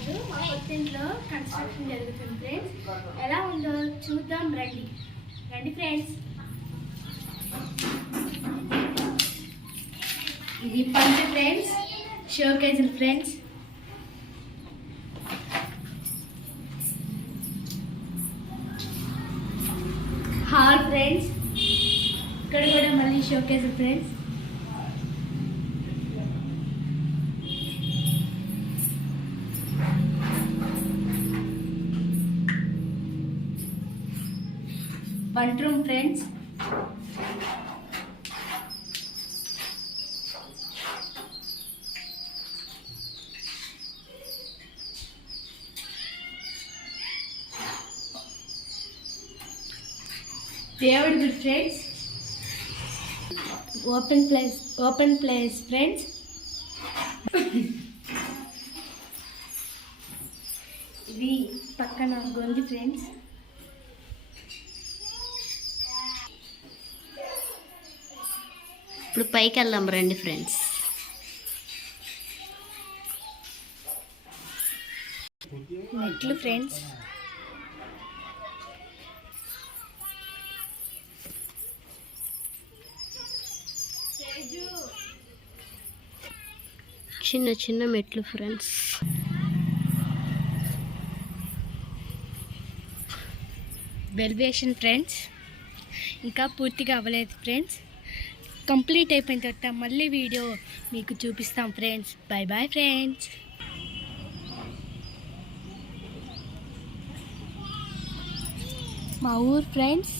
కాదు, మా కొత్తింట్లో కన్స్ట్రక్షన్ జరుగుతుంది ఫ్రెండ్స్. ఎలా ఉందో చూద్దాం రండి. రండి ఫ్రెండ్స్. ఇది పండు ఫ్రెండ్స్, షోకేజులు ఫ్రెండ్స్. హాల్ ఫ్రెండ్స్, ఇక్కడ కూడా మళ్ళీ షోకేజులు ఫ్రెండ్స్. వంట రూమ్ ఫ్రెండ్స్. దేవుడి గుడి ఫ్రెండ్స్. Open place friends. ఇది పక్కన గొంజి ఫ్రెండ్స్. ఇప్పుడు పైకి వెళ్దాం రండి ఫ్రెండ్స్. మెట్లు ఫ్రెండ్స్. చిన్న చిన్న మెట్లు ఫ్రెండ్స్. వెల్వేషన్ ఫ్రెండ్స్. ఇంకా పూర్తిగా అవ్వలేదు ఫ్రెండ్స్. కంప్లీట్ అయిపోయిన తర్వాత మళ్ళీ వీడియో మీకు చూపిస్తాం ఫ్రెండ్స్. Bye bye friends. మా ఊరు ఫ్రెండ్స్.